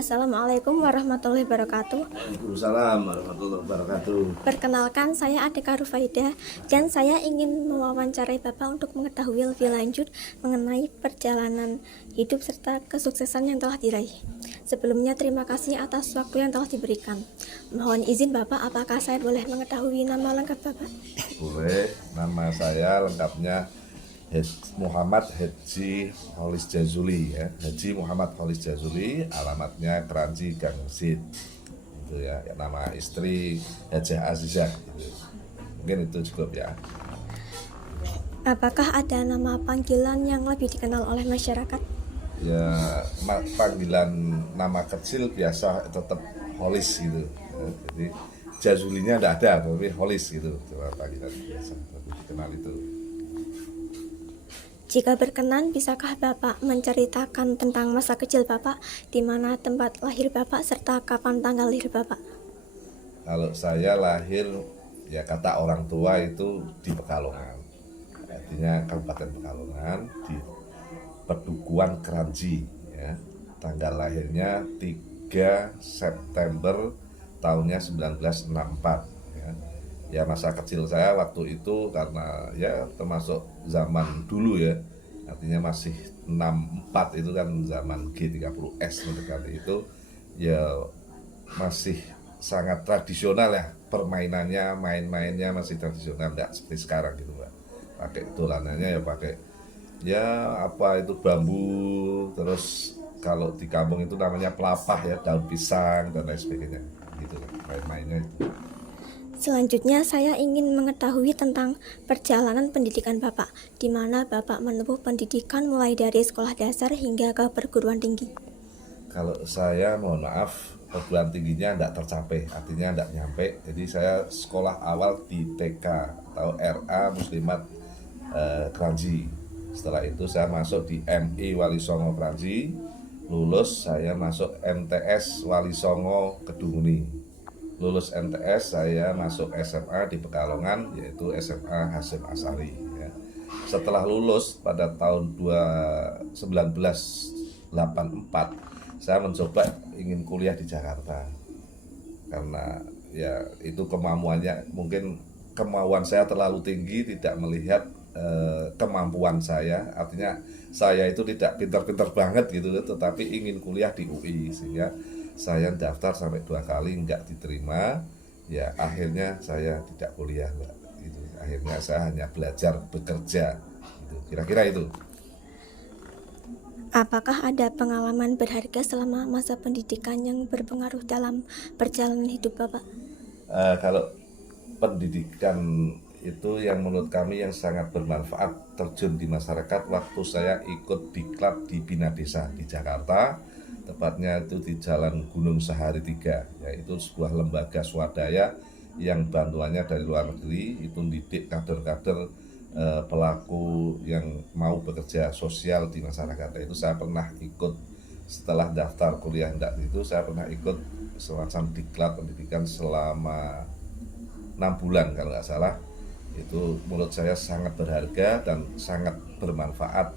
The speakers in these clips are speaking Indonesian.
Assalamualaikum warahmatullahi wabarakatuh. Waalaikumsalam warahmatullahi wabarakatuh. Perkenalkan, saya Atika Rufaidah dan saya ingin mewawancarai Bapak untuk mengetahui lebih lanjut mengenai perjalanan hidup serta kesuksesan yang telah diraih. Sebelumnya terima kasih atas waktu yang telah diberikan. Mohon izin Bapak, apakah saya boleh mengetahui nama lengkap Bapak? Boleh, nama saya lengkapnya Muhammad Haji Kholis Jazuli ya. Haji Muhammad Kholis Jazuli, alamatnya Kranji Gang Masjid. Itu ya, nama istri Haji Azizah gitu. Mungkin itu cukup ya. Apakah ada nama panggilan yang lebih dikenal oleh masyarakat? Ya, panggilan nama kecil biasa tetap Kholis gitu. Ya, jadi Jazulinya tidak ada, tapi Kholis gitu. Cuma panggilan biasa, lebih dikenal itu. Jika berkenan, bisakah Bapak menceritakan tentang masa kecil Bapak, di mana tempat lahir Bapak, serta kapan tanggal lahir Bapak? Kalau saya lahir, ya kata orang tua itu di Pekalongan. Artinya Kabupaten Pekalongan, di Pedukuhan Kranji. Ya. Tanggal lahirnya 3 September tahunnya 1964. Ya masa kecil saya waktu itu karena ya termasuk zaman dulu ya, artinya masih 64 itu kan zaman G30S mendekati itu ya, masih sangat tradisional ya permainannya, main-mainnya masih tradisional, tidak seperti sekarang gitu Pak. Pakai dolanannya ya pakai ya apa itu bambu, terus kalau di kampung itu namanya pelapah ya, daun pisang dan lain sebagainya gitu main-mainnya itu. Selanjutnya, saya ingin mengetahui tentang perjalanan pendidikan Bapak, di mana Bapak menempuh pendidikan mulai dari sekolah dasar hingga ke perguruan tinggi. Kalau saya mohon maaf, perguruan tingginya tidak tercapai, artinya tidak nyampe. Jadi saya sekolah awal di TK atau RA Muslimat Kranji. Setelah itu saya masuk di MI Wali Songo Kranji. Lulus saya masuk MTS Wali Songo Kedunguni. Lulus MTS saya masuk SMA di Pekalongan, yaitu SMA Hasyim Asari ya. Setelah lulus pada tahun 1984 saya mencoba ingin kuliah di Jakarta karena ya itu kemampuannya, mungkin kemauan saya terlalu tinggi, tidak melihat kemampuan saya, artinya saya itu tidak pintar-pintar banget gitu, tetapi ingin kuliah di UI, sehingga saya daftar sampai 2 kali nggak diterima. Ya akhirnya saya tidak kuliah Mbak. Itu akhirnya saya hanya belajar bekerja gitu. Kira-kira itu. Apakah ada pengalaman berharga selama masa pendidikan yang berpengaruh dalam perjalanan hidup Bapak? Kalau pendidikan itu yang menurut kami yang sangat bermanfaat terjun di masyarakat waktu saya ikut diklat di Bina Desa di Jakarta, tepatnya itu di Jalan Gunung Sahari 3, yaitu sebuah lembaga swadaya yang bantuannya dari luar negeri, itu didik kader-kader pelaku yang mau bekerja sosial di masyarakat. Itu saya pernah ikut setelah daftar kuliah itu, saya pernah ikut semacam diklat pendidikan selama 6 bulan kalau nggak salah. Itu menurut saya sangat berharga dan sangat bermanfaat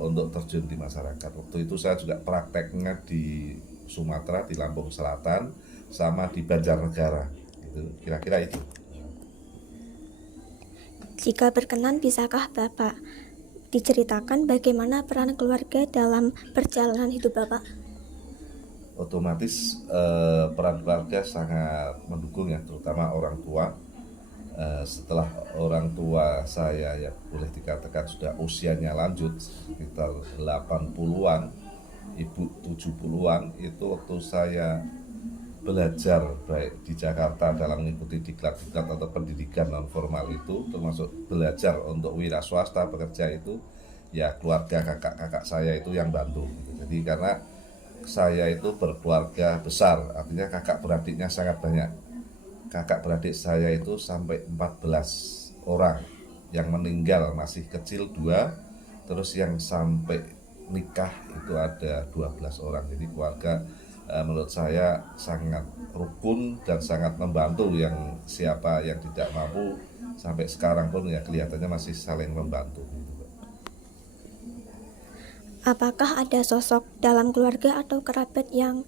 untuk terjun di masyarakat. Waktu itu saya juga prakteknya di Sumatera, di Lampung Selatan, sama di Banjarnegara gitu. Kira-kira itu. Jika berkenan, bisakah Bapak diceritakan bagaimana peran keluarga dalam perjalanan hidup Bapak? Otomatis peran keluarga sangat mendukung ya, terutama orang tua. Setelah orang tua saya ya boleh dikatakan sudah usianya lanjut, sekitar 80-an, ibu 70-an, itu waktu saya belajar baik di Jakarta dalam mengikuti diklat-diklat atau pendidikan non formal itu, termasuk belajar untuk wira swasta bekerja itu, ya keluarga kakak-kakak saya itu yang bantu gitu. Jadi karena saya itu berkeluarga besar, artinya kakak beradiknya sangat banyak. Kakak beradik saya itu sampai 14 orang, yang meninggal masih kecil 2, terus yang sampai nikah itu ada 12 orang. Jadi keluarga menurut saya sangat rukun dan sangat membantu, yang siapa yang tidak mampu sampai sekarang pun ya kelihatannya masih saling membantu. Apakah ada sosok dalam keluarga atau kerabat yang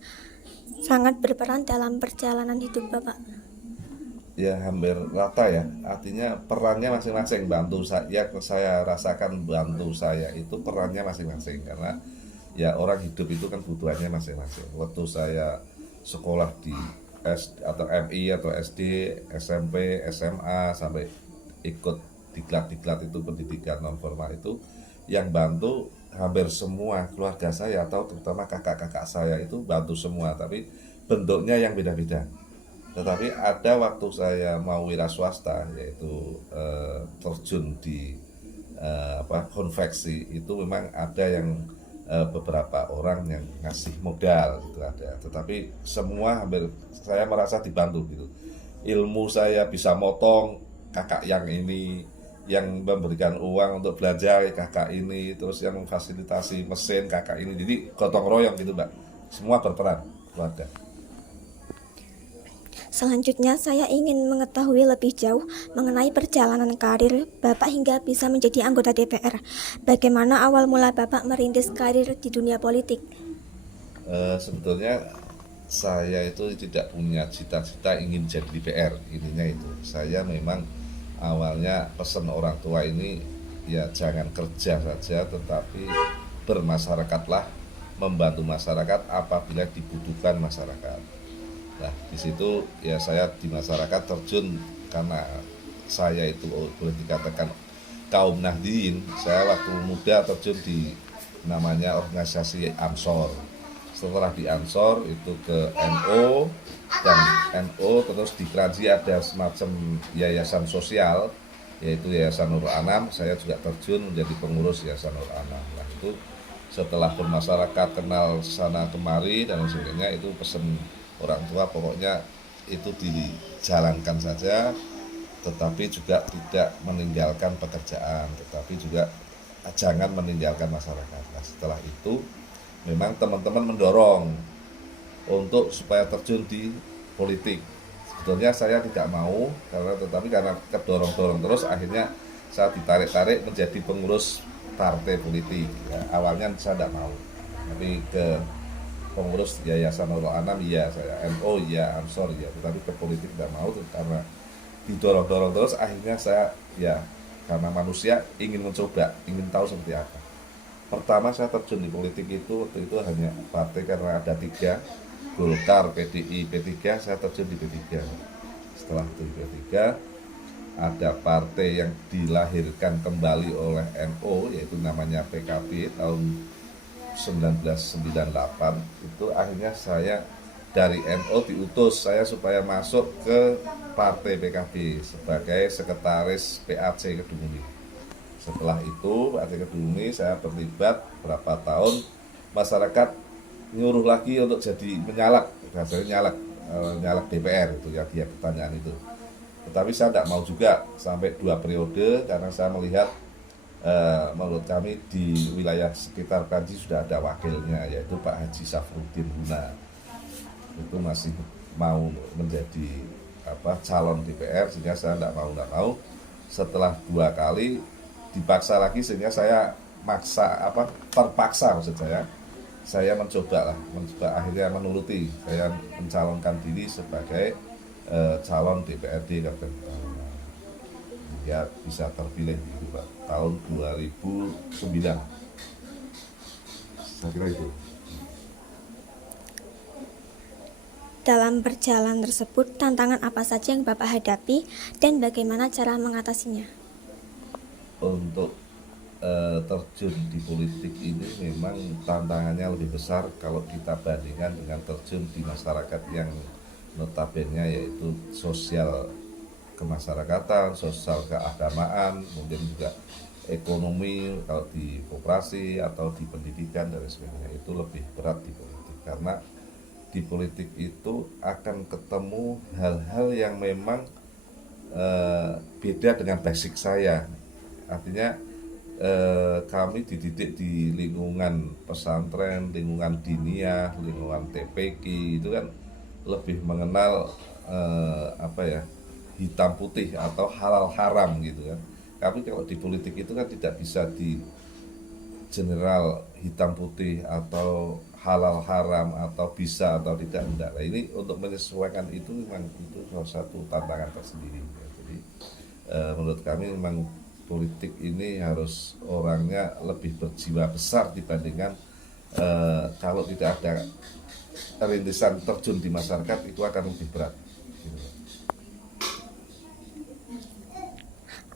sangat berperan dalam perjalanan hidup Bapak? Ya hampir rata ya, artinya perannya masing-masing. Bantu saya rasakan bantu saya itu perannya masing-masing, karena ya orang hidup itu kan butuhannya masing-masing. Waktu saya sekolah di atau MI atau SD, SMP, SMA, sampai ikut diklat-diklat itu pendidikan non formal itu, yang bantu hampir semua keluarga saya atau terutama kakak-kakak saya itu bantu semua, tapi bentuknya yang beda-beda. Tetapi ada waktu saya mau wira swasta, yaitu terjun di konveksi, itu memang ada yang beberapa orang yang ngasih modal gitu ada. Tetapi semua hampir saya merasa dibantu gitu. Ilmu saya bisa motong, kakak yang ini, yang memberikan uang untuk belanja kakak ini, terus yang memfasilitasi mesin kakak ini. Jadi gotong royong gitu Mbak. Semua berperan keluarga. Selanjutnya, saya ingin mengetahui lebih jauh mengenai perjalanan karir Bapak hingga bisa menjadi anggota DPR. Bagaimana awal mula Bapak merintis karir di dunia politik? Sebetulnya saya itu tidak punya cita-cita ingin jadi DPR, intinya itu. Saya memang awalnya pesan orang tua ini, ya jangan kerja saja, tetapi bermasyarakatlah, membantu masyarakat apabila dibutuhkan masyarakat. Nah, di situ ya saya di masyarakat terjun karena saya itu boleh dikatakan kaum Nahdliyin. Saya waktu muda terjun di namanya organisasi Ansor. Setelah di Ansor itu ke NO, dan NO terus di Kranji ada semacam yayasan sosial, yaitu Yayasan Nurul Anam. Saya juga terjun menjadi pengurus Yayasan Nurul Anam. Nah, itu setelah bermasyarakat, kenal sana kemari dan sebagainya, itu pesen orang tua pokoknya itu dijalankan saja, tetapi juga tidak meninggalkan pekerjaan, tetapi juga jangan meninggalkan masyarakat. Nah, setelah itu memang teman-teman mendorong untuk supaya terjun di politik. Sebetulnya saya tidak mau, karena kedorong-dorong terus, akhirnya saya ditarik-tarik menjadi pengurus partai politik. Ya, awalnya saya tidak mau, tapi ke pengurus Yayasan Nurul Anam iya, saya NO iya, Ansor iya, tetapi ke politik tidak mau karena didorong-dorong terus. Akhirnya saya ya karena manusia ingin mencoba, ingin tahu seperti apa. Pertama saya terjun di politik itu waktu itu hanya partai, karena ada tiga, Golkar, PDI, P3. Saya terjun di P3. Setelah itu di P3 ada partai yang dilahirkan kembali oleh NO, yaitu namanya PKB tahun 1998. Itu akhirnya saya dari NO diutus saya supaya masuk ke partai PKB sebagai sekretaris PAC Kedunguni. Setelah itu PAC Kedunguni saya terlibat berapa tahun, masyarakat nyuruh lagi untuk jadi menyalak, rasanya nyalak DPR itu ya, dia pertanyaan itu. Tetapi saya tidak mau juga sampai 2 periode, karena saya melihat menurut kami di wilayah sekitar Kranji sudah ada wakilnya, yaitu Pak Haji Safruddin Huna. Itu masih mau menjadi calon DPR, sehingga saya tidak mau. Setelah 2 kali dipaksa lagi, sehingga saya terpaksa maksud saya mencoba akhirnya menuruti, saya mencalonkan diri sebagai calon DPRD Kabupaten Pekalongan, ya bisa terpilih gitu Pak, tahun 2009. Saya kira itu. Dalam perjalanan tersebut, tantangan apa saja yang Bapak hadapi dan bagaimana cara mengatasinya? Untuk terjun di politik ini memang tantangannya lebih besar kalau kita bandingkan dengan terjun di masyarakat yang notabene yaitu sosial kemasyarakatan, sosial keagamaan, kemudian juga ekonomi. Kalau di koperasi atau di pendidikan dan sebagainya itu lebih berat di politik, karena di politik itu akan ketemu hal-hal yang memang beda dengan basic saya. Artinya kami dididik di lingkungan pesantren, lingkungan diniyah, lingkungan TPQ, itu kan lebih mengenal hitam putih atau halal haram gitu kan. Tapi kalau di politik itu kan tidak bisa general hitam putih atau halal haram atau bisa atau tidak enggak. Nah, ini untuk menyesuaikan itu memang itu salah satu tantangan tersendiri ya. Jadi menurut kami memang politik ini harus orangnya lebih berjiwa besar dibandingkan kalau tidak ada rintisan terjun di masyarakat itu akan lebih berat.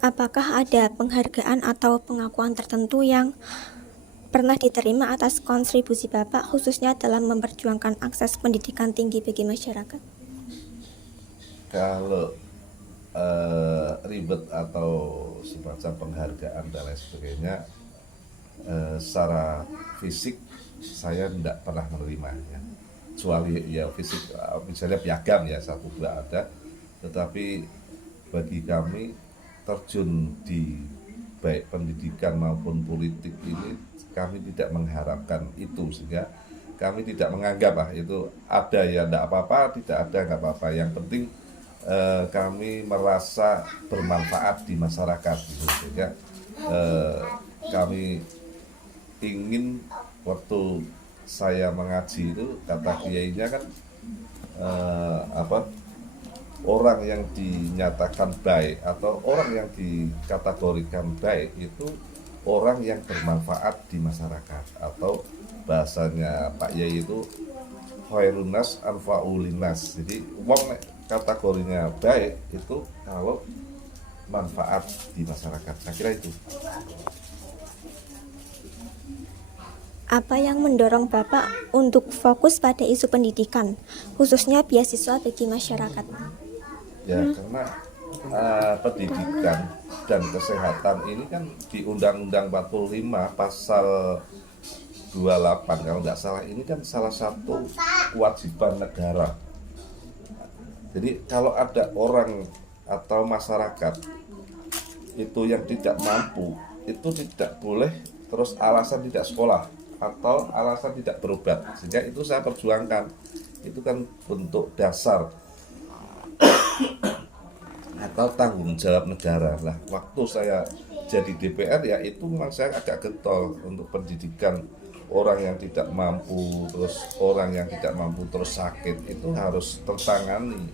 Apakah ada penghargaan atau pengakuan tertentu yang pernah diterima atas kontribusi Bapak khususnya dalam memperjuangkan akses pendidikan tinggi bagi masyarakat? Kalau ribet atau semacam penghargaan dan lain sebagainya, secara fisik saya tidak pernah menerima ya. Kecuali ya fisik misalnya piagam ya satu dua ada, tetapi bagi kami terjun di baik pendidikan maupun politik ini kami tidak mengharapkan itu, sehingga kami tidak menganggap itu ada ya tidak apa-apa, tidak ada nggak apa-apa, yang penting kami merasa bermanfaat di masyarakat gitu. Sehingga kami ingin waktu saya mengaji itu kata kiainya kan orang yang dinyatakan baik atau orang yang dikategorikan baik itu orang yang bermanfaat di masyarakat, atau bahasanya Pak Yai itu khairun nas anfa'ul linnas. Jadi wong kategorinya baik itu kalau manfaat di masyarakat. Saya kira itu. Apa yang mendorong Bapak untuk fokus pada isu pendidikan, khususnya beasiswa bagi masyarakat? Ya karena pendidikan dan kesehatan ini kan di Undang-Undang 45 pasal 28 kalau nggak salah, ini kan salah satu kewajiban negara. Jadi kalau ada orang atau masyarakat itu yang tidak mampu, itu tidak boleh terus alasan tidak sekolah atau alasan tidak berobat. Sehingga itu saya perjuangkan, itu kan bentuk dasar atau tanggung jawab negara. Lah waktu saya jadi DPR ya itu memang saya agak getol untuk pendidikan orang yang tidak mampu, terus orang yang tidak mampu terus sakit itu harus tertangani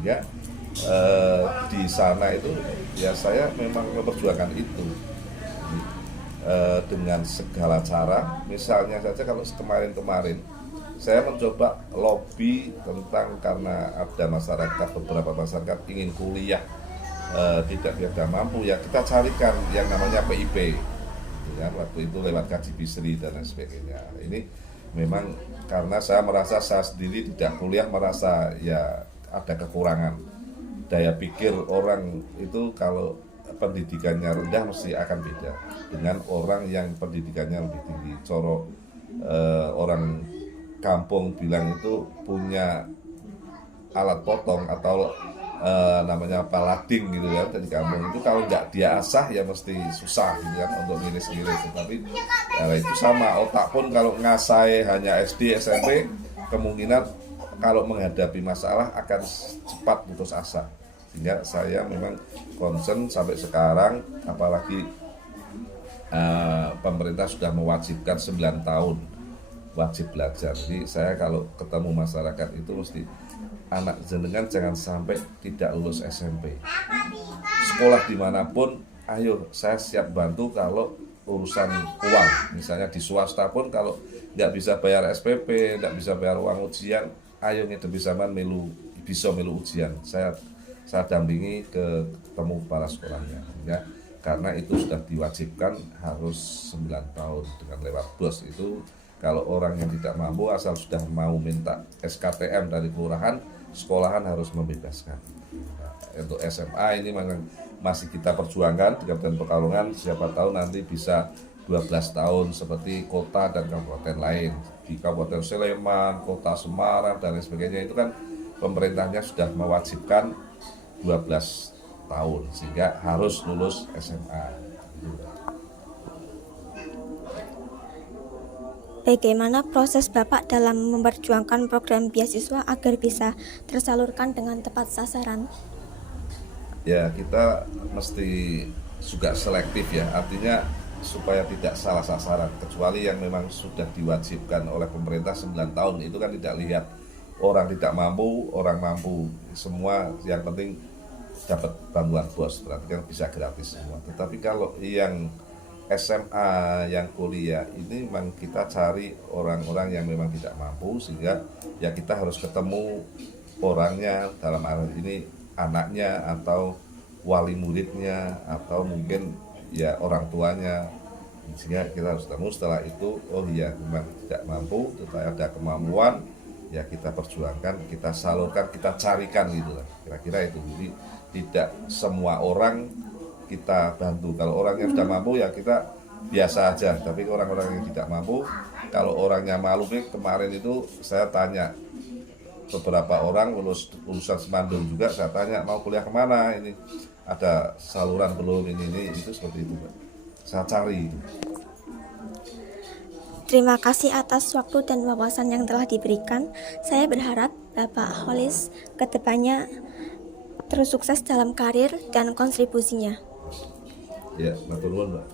ya. Di sana itu ya saya memang memperjuangkan itu dengan segala cara. Misalnya saja kalau kemarin-kemarin saya mencoba lobby tentang karena ada masyarakat, beberapa masyarakat ingin kuliah tidak mampu, ya kita carikan yang namanya PIP ya, waktu itu lewat kaji bisri dan lain sebagainya. Ini memang karena saya merasa saya sendiri tidak kuliah, merasa ya ada kekurangan daya pikir orang itu. Kalau pendidikannya rendah mesti akan beda dengan orang yang pendidikannya lebih tinggi. Coro orang kampung bilang itu punya alat potong atau namanya palading gitu ya, dari kampung itu kalau nggak dia asah ya mesti susah gitu kan untuk ngiris-ngiris. Tapi ya itu sama, otak pun kalau ngasai hanya SD SMP kemungkinan kalau menghadapi masalah akan cepat putus asa. Sehingga saya memang concern sampai sekarang, apalagi pemerintah sudah mewajibkan 9 tahun wajib belajar. Jadi saya kalau ketemu masyarakat itu mesti anak jenengan jangan sampai tidak lulus SMP. Sekolah dimanapun, ayo saya siap bantu kalau urusan uang. Misalnya di swasta pun kalau nggak bisa bayar SPP, nggak bisa bayar uang ujian, ayo ngidepi sampean bisa milu ujian. Saya dampingi ketemu kepala sekolahnya ya. Karena itu sudah diwajibkan harus 9 tahun dengan lewat bos itu. Kalau orang yang tidak mampu asal sudah mau minta SKTM dari kelurahan, sekolahan harus membebaskan. Nah, untuk SMA ini memang masih kita perjuangkan di Kabupaten Pekalongan, siapa tahu nanti bisa 12 tahun seperti kota dan kabupaten lain. Di Kabupaten Sleman, Kota Semarang dan lain sebagainya itu kan pemerintahnya sudah mewajibkan 12 tahun sehingga harus lulus SMA. Bagaimana proses Bapak dalam memperjuangkan program beasiswa agar bisa tersalurkan dengan tepat sasaran? Ya kita mesti juga selektif ya, artinya supaya tidak salah sasaran, kecuali yang memang sudah diwajibkan oleh pemerintah 9 tahun itu kan tidak lihat orang tidak mampu, orang mampu, semua yang penting dapat bantuan bos, berarti kan bisa gratis semua. Tetapi kalau yang SMA, yang kuliah ini memang kita cari orang-orang yang memang tidak mampu, sehingga ya kita harus ketemu orangnya, dalam arti ini anaknya atau wali muridnya atau mungkin ya orang tuanya, sehingga kita harus ketemu. Setelah itu oh iya memang tidak mampu, tetapi ada kemampuan ya kita perjuangkan, kita salurkan, kita carikan gitu lah, kira-kira itu. Jadi tidak semua orang kita bantu. Kalau orang yang sudah mampu ya kita biasa aja, tapi orang-orang yang tidak mampu, kalau orangnya malu, kemarin itu saya tanya beberapa orang lulusan Semandung juga, saya tanya mau kuliah kemana, ini ada saluran belum, ini itu seperti itu Mbak. Saya cari itu. Terima kasih atas waktu dan wawasan yang telah diberikan. Saya berharap Bapak Holis kedepannya terus sukses dalam karir dan kontribusinya. Ya, matur nuwun Mbak.